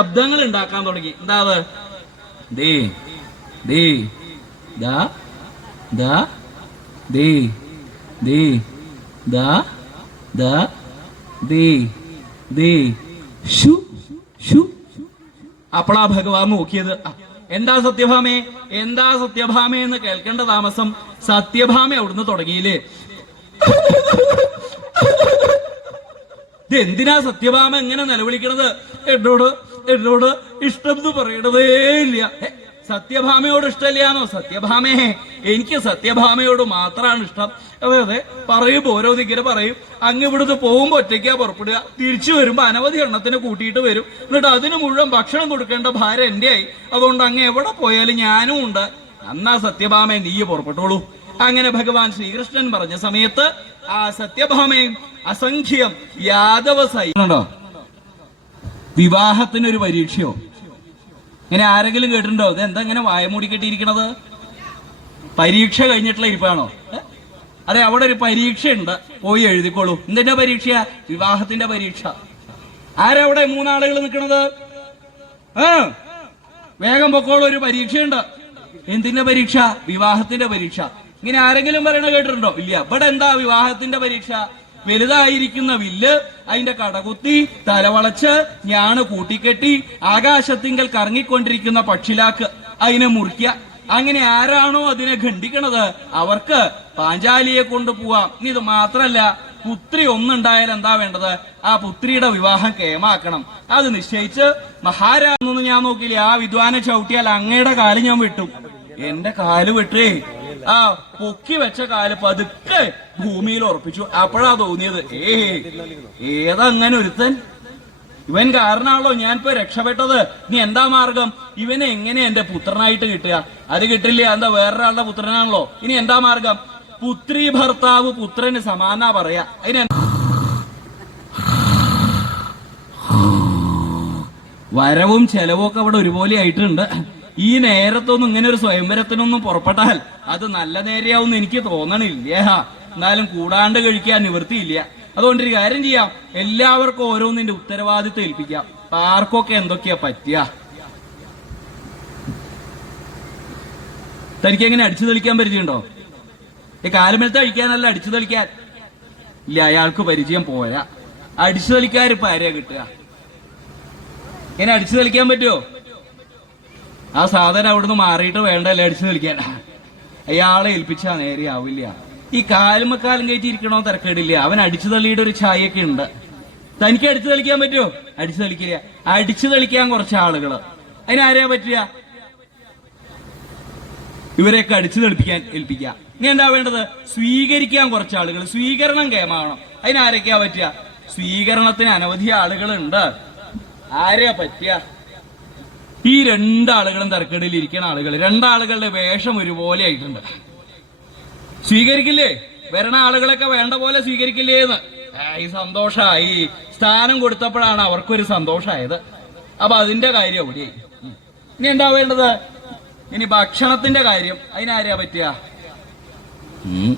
ശബ്ദങ്ങൾ ഉണ്ടാക്കാൻ തുടങ്ങി. എന്താ ദേ ദേ ദാ ദാ ദേ ദേ ദാ ദാ ദേ ദേ ഷു ഷു അപ്പോളാ ഭഗവാൻ നോക്കിയത്. എന്താ സത്യഭാമേ? എന്താ സത്യഭാമേ എന്ന് കേൾക്കേണ്ട താമസം സത്യഭാമ അവിടുന്ന് തുടങ്ങിയില്ലേ? ഇത് എന്തിനാ സത്യഭാമ എങ്ങനെ നിലവിളിക്കണത്? എന്നോട് എന്നോട് ഇഷ്ടം എന്ന് പറയണതേ ഇല്ല. സത്യഭാമയോട് ഇഷ്ടമില്ലാന്നോ? സത്യഭാമേ എനിക്ക് സത്യഭാമയോട് മാത്രമാണ് ഇഷ്ടം. അതെ അതെ പറയുമ്പോൾ ഓരോ ദിക്കിനെ പറയും. അങ്ങ് ഇവിടുന്ന് പോകുമ്പോ ഒറ്റയ്ക്കാ പുറപ്പെടുക. തിരിച്ചു വരുമ്പോ അനവധി എണ്ണത്തിന് കൂട്ടിയിട്ട് വരും. എന്നിട്ട് അതിന് മുഴുവൻ ഭക്ഷണം കൊടുക്കേണ്ട ഭാരം എന്റെ ആയി അതുകൊണ്ട് അങ്ങ് എവിടെ പോയാലും ഞാനും ഉണ്ട്. അന്നാ സത്യഭാമയെ നീ പുറപ്പെട്ടോളൂ. അങ്ങനെ ഭഗവാൻ ശ്രീകൃഷ്ണൻ പറഞ്ഞ സമയത്ത് ആ സത്യഭാമയും അസംഖ്യം യാദവ സൈന്യണ്ടോ വിവാഹത്തിനൊരു പരീക്ഷയോ? ഇങ്ങനെ ആരെങ്കിലും കേട്ടിട്ടുണ്ടോ? ഇത് എന്താ ഇങ്ങനെ വായമൂടി കെട്ടിയിരിക്കണത്? പരീക്ഷ കഴിഞ്ഞിട്ടുള്ള ഇരിപ്പാണോ? അതെ അവിടെ ഒരു പരീക്ഷയുണ്ട്. പോയി എഴുതിക്കോളൂ. എന്തിന്റെ പരീക്ഷയാ? വിവാഹത്തിന്റെ പരീക്ഷ. ആരവിടെ മൂന്നാളുകൾ നിൽക്കണത്? ഏ? വേഗം പൊക്കോളൂ ഒരു പരീക്ഷയുണ്ട്. എന്തിന്റെ പരീക്ഷ? വിവാഹത്തിന്റെ പരീക്ഷ. ഇങ്ങനെ ആരെങ്കിലും പറയണ കേട്ടിട്ടുണ്ടോ? ഇല്ല. ഇവിടെ എന്താ വിവാഹത്തിന്റെ പരീക്ഷ? വലുതായിരിക്കുന്ന വില്ല് അതിന്റെ കടകുത്തി തലവളച്ച് ഞാണ് കൂട്ടിക്കെട്ടി ആകാശത്തിങ്കൽ കറങ്ങിക്കൊണ്ടിരിക്കുന്ന പക്ഷിലാക്ക് അതിനെ മുറിക്കുക അങ്ങനെ ആരാണോ അതിനെ ഖണ്ഡിക്കണത്? അവർക്ക് പാഞ്ചാലിയെ കൊണ്ടുപോവാം ഇത് മാത്രല്ല പുത്രി ഒന്നുണ്ടായാൽ എന്താ വേണ്ടത്? ആ പുത്രിയുടെ വിവാഹം കേമാക്കണം. അത് നിശ്ചയിച്ച് മഹാരാജെന്ന് ഞാൻ നോക്കിയില്ലേ ആ വിദ്വാനെ ചവിട്ടിയാൽ അങ്ങയുടെ കാൽ ഞാൻ വെട്ടും. എന്റെ കാൽ വെട്ടേ. ആ പൊക്കി വെച്ച കാൽ പതുക്കെ ഭൂമിയിൽ ഉറപ്പിച്ചു. അപ്പോഴാ തോന്നിയത്. ഏ ഏതങ്ങനെ ഒരുത്തൻ? ഇവൻ കാരണമാണല്ലോ ഞാൻ ഇപ്പൊ രക്ഷപ്പെട്ടത്. നീ എന്താ മാർഗം? ഇവനെ എങ്ങനെ എന്റെ പുത്രനായിട്ട് കിട്ടുക? അത് കിട്ടില്ല എന്താ വേറൊരാളുടെ പുത്രനാണല്ലോ. ഇനി എന്താ മാർഗം? പുത്രി ഭർത്താവ് പുത്രന് സമാന പറയാ. അതിന് വരവും ചെലവും ഒക്കെ അവിടെ ഒരുപോലെ ആയിട്ടുണ്ട്. ഈ നേരത്തൊന്നും ഇങ്ങനെ ഒരു സ്വയംവരത്തിനൊന്നും പുറപ്പെട്ടാൽ അത് നല്ല നേരെയാവും എനിക്ക് തോന്നണില്ല. എന്നാലും കൂടാണ്ട് കഴിക്കാൻ നിവൃത്തിയില്ല. അതുകൊണ്ട് ഒരു കാര്യം ചെയ്യാം. എല്ലാവർക്കും ഓരോന്നിന്റെ ഉത്തരവാദിത്വം ഏൽപ്പിക്കാം. ആർക്കൊക്കെ എന്തൊക്കെയാ പറ്റിയ തനിക്ക് എങ്ങനെ അടിച്ചു തെളിക്കാൻ പരിചയമുണ്ടോ? ഈ കാലമെടുത്ത് അഴിക്കാനല്ല അടിച്ചു തെളിക്കാൻ. ഇല്ല അയാൾക്ക് പരിചയം പോരാ. അടിച്ചു തെളിക്കാർ ഇപ്പൊ ആരെയാ കിട്ടുക. എങ്ങനെ അടിച്ചു തെളിക്കാൻ പറ്റുമോ ആ സാധനം അവിടുന്ന് മാറിയിട്ട് വേണ്ടല്ല അടിച്ചു നിൽക്കാൻ? അയാളെ ഏൽപ്പിച്ചാ നേരെയാവില്ല ഈ കാലുമക്കാലം കയറ്റി ഇരിക്കണോ തിരക്കേടില്ല. അവൻ അടിച്ചു തള്ളിയുടെ ഒരു ചായയൊക്കെ ഉണ്ട്. തനിക്ക് അടിച്ചു തളിക്കാൻ പറ്റുമോ? അടിച്ചു തളിക്കില്ല. അടിച്ചു തളിക്കാൻ കുറച്ച് ആളുകൾ. അതിനാരെയാ പറ്റുക? ഇവരെയൊക്കെ അടിച്ചു തെളിപ്പിക്കാൻ ഏൽപ്പിക്കുക. ഇനി എന്താ വേണ്ടത്? സ്വീകരിക്കാൻ കുറച്ച് ആളുകൾ സ്വീകരണം കേമാണം അതിനാരൊക്കെയാ പറ്റുക? സ്വീകരണത്തിന് അനവധി ആളുകളുണ്ട്. ആരെയാ പറ്റുക? ഈ രണ്ടാളുകളും തർക്കടയിൽ ഇരിക്കുന്ന ആളുകൾ രണ്ടാളുകളുടെ വേഷം ഒരുപോലെ ആയിട്ടുണ്ട്. സ്വീകരിക്കില്ലേ? വരണ ആളുകളൊക്കെ വേണ്ട പോലെ സ്വീകരിക്കില്ലേ എന്ന് ഈ സന്തോഷായി. സ്ഥാനം കൊടുത്തപ്പോഴാണ് അവർക്കൊരു സന്തോഷമായത് അപ്പൊ അതിന്റെ കാര്യം എവിടെയായി ഇനി എന്താ വേണ്ടത്? ഇനി ഭക്ഷണത്തിന്റെ കാര്യം. അതിനാരെയാ പറ്റുക? ഉം.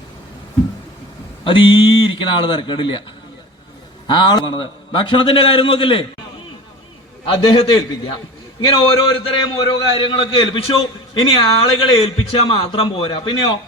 അത് ഈ ഇരിക്കുന്ന ആൾ തിരക്കേടില്ല. ആൾ ഭക്ഷണത്തിന്റെ കാര്യം നോക്കില്ലേ? അദ്ദേഹത്തെ ഏൽപ്പിക്കാം ഇങ്ങനെ ഓരോരുത്തരെയും ഓരോ കാര്യങ്ങളൊക്കെ ഏൽപ്പിച്ചു. ഇനി ആളുകളെ ഏൽപ്പിച്ചാൽ മാത്രം പോരാ. പിന്നെയോ?